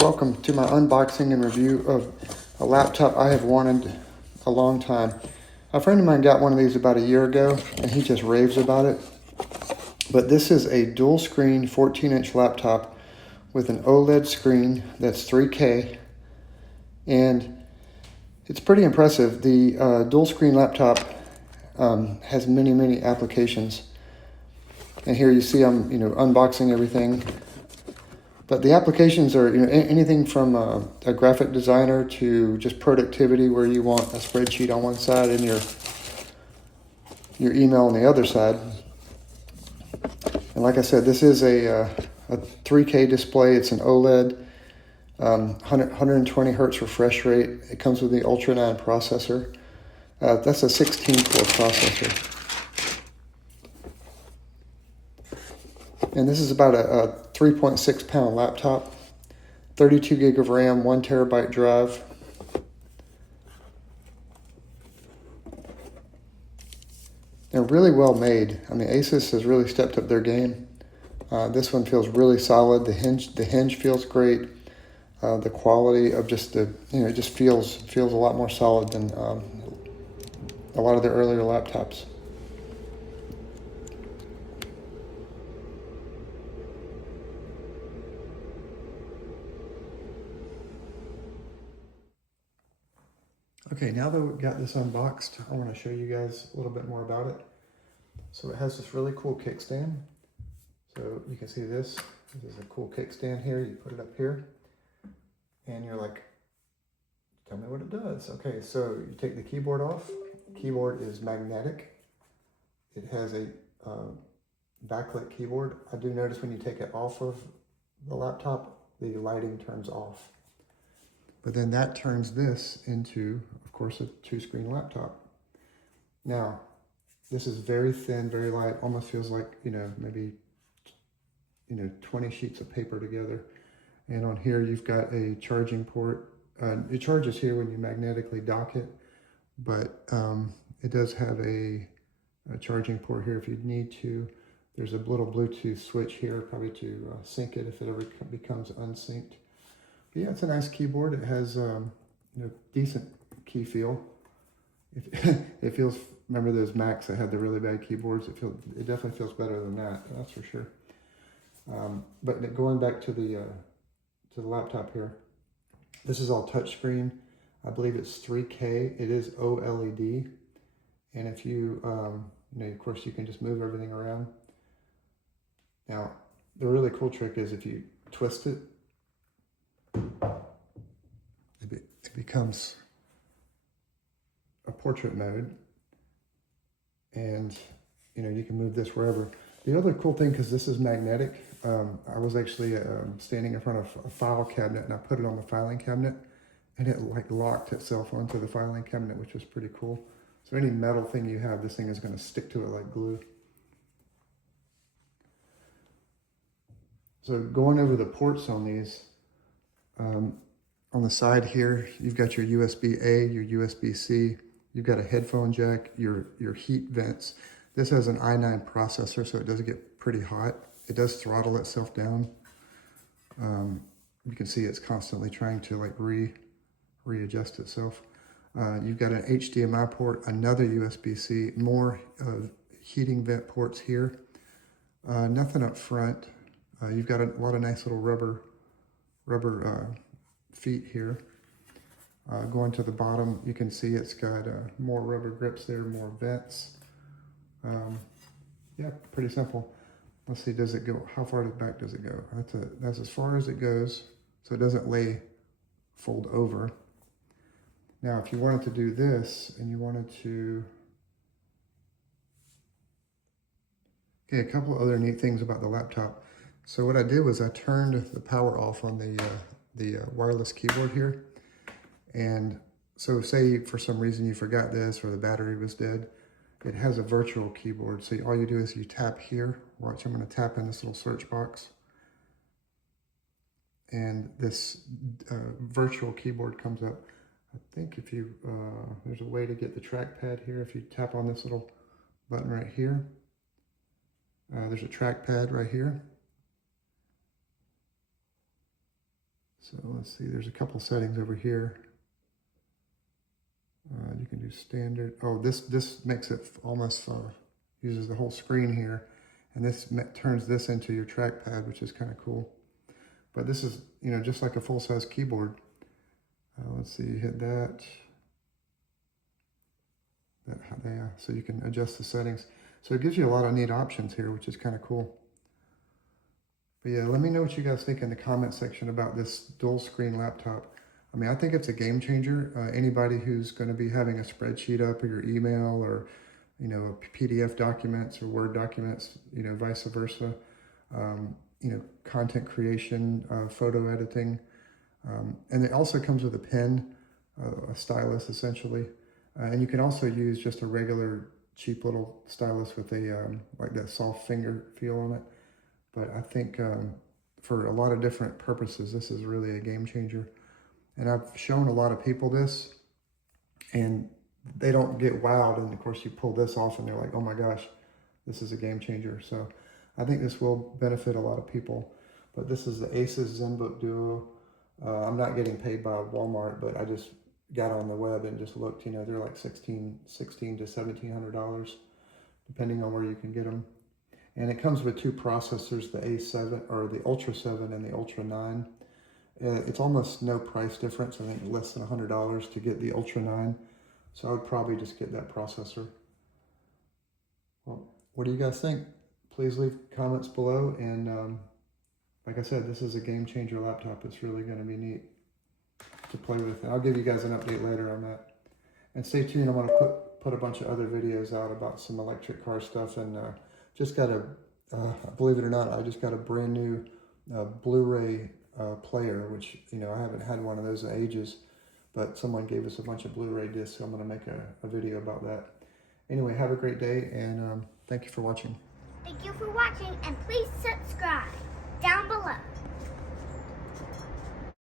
Welcome to my unboxing and review of a laptop I have wanted a long time. A friend of mine got one of these about a year ago and he just raves about it. But this is a dual screen 14-inch laptop with an OLED screen that's 3K, and it's pretty impressive. The dual screen laptop has many applications. And here you see I'm unboxing everything. But the applications are anything from a graphic designer to just productivity, where you want a spreadsheet on one side and your email on the other side. And like I said, this is a 3K display. It's an OLED, 120 hertz refresh rate. It comes with the Ultra 9 processor. That's a 16-core processor. And this is about a 3.6 pound laptop, 32 gig of RAM, 1 terabyte drive. They're really well made. I mean, Asus has really stepped up their game. This one feels really solid. The hinge feels great. The quality of just it just feels a lot more solid than a lot of their earlier laptops. Okay, now that we've got this unboxed, I want to show you guys a little bit more about it. So it has this really cool kickstand. So you can see this. This is a cool kickstand here. You put it up here, and you're like, tell me what it does. Okay, so you take the keyboard off. The keyboard is magnetic. It has a backlit keyboard. I do notice when you take it off of the laptop, the lighting turns off. But then that turns this into, of course, a 2-screen laptop. Now, this is very thin, very light, almost feels like, maybe 20 sheets of paper together. And on here, you've got a charging port. It charges here when you magnetically dock it, but it does have a charging port here if you need to. There's a little Bluetooth switch here, probably to sync it if it ever becomes unsynced. But yeah, it's a nice keyboard. It has decent key feel. It feels. Remember those Macs that had the really bad keyboards? It definitely feels better than that. That's for sure. But going back to the laptop here, this is all touchscreen. I believe it's 3K. It is OLED, and if you of course, you can just move everything around. Now, the really cool trick is if you twist it, it becomes a portrait mode, and you can move this wherever. The other cool thing, because this is magnetic, I was actually standing in front of a file cabinet, and I put it on the filing cabinet, and it like locked itself onto the filing cabinet, which was pretty cool. So any metal thing you have, this thing is going to stick to it like glue. So going over the ports on these, on the side here, you've got your USB-A, your USB-C, you've got a headphone jack, your heat vents. This has an i9 processor, so it does get pretty hot. It does throttle itself down. You can see it's constantly trying to like readjust itself. You've got an HDMI port, another USB-C, more heating vent ports here. Nothing up front. You've got a lot of nice little rubber feet here. Going to the bottom, you can see it's got more rubber grips there, more vents. Yeah, pretty simple. Let's see, does it go, how far back does it go? That's as far as it goes, so it doesn't fold over. Now, if you wanted to do this, and you wanted to, okay, a couple other neat things about the laptop. So what I did was I turned the power off on the wireless keyboard here. And so say for some reason you forgot this or the battery was dead, it has a virtual keyboard. So all you do is you tap here. Watch, I'm going to tap in this little search box. And this virtual keyboard comes up. I think if you, there's a way to get the trackpad here. If you tap on this little button right here, there's a trackpad right here. So let's see, there's a couple settings over here. You can do standard. Oh, this makes it almost uses the whole screen here, and this turns this into your trackpad, which is kind of cool. But this is, you know, just like a full-size keyboard. Let's see, you hit that. Yeah, so you can adjust the settings. So it gives you a lot of neat options here, which is kind of cool. But yeah, let me know what you guys think in the comment section about this dual screen laptop. I mean, I think it's a game changer. Anybody who's going to be having a spreadsheet up or your email or, you know, PDF documents or Word documents, you know, vice versa. You know, content creation, photo editing. And it also comes with a pen, a stylus essentially. And you can also use just a regular cheap little stylus with a like that soft finger feel on it. But I think for a lot of different purposes, this is really a game changer. And I've shown a lot of people this, and they don't get wowed. And of course, you pull this off, and they're like, "Oh my gosh, this is a game changer." So I think this will benefit a lot of people. But this is the Asus Zenbook Duo. I'm not getting paid by Walmart, but I just got on the web and just looked. You know, they're like $16 to $1,700, depending on where you can get them. And it comes with two processors, the A7 or the Ultra 7 and the Ultra 9. It's almost no price difference. I think less than $100 to get the Ultra 9. So I would probably just get that processor. Well, what do you guys think? Please leave comments below. And like I said, this is a game changer laptop. It's really going to be neat to play with. And I'll give you guys an update later on that. And stay tuned. I'm going to put a bunch of other videos out about some electric car stuff. And just got believe it or not, I just got a brand new Blu-ray player, which, you know, I haven't had one of those in ages, but someone gave us a bunch of Blu-ray discs, so I'm going to make a video about that. Anyway, have a great day, and thank you for watching. Thank you for watching, and please subscribe down below.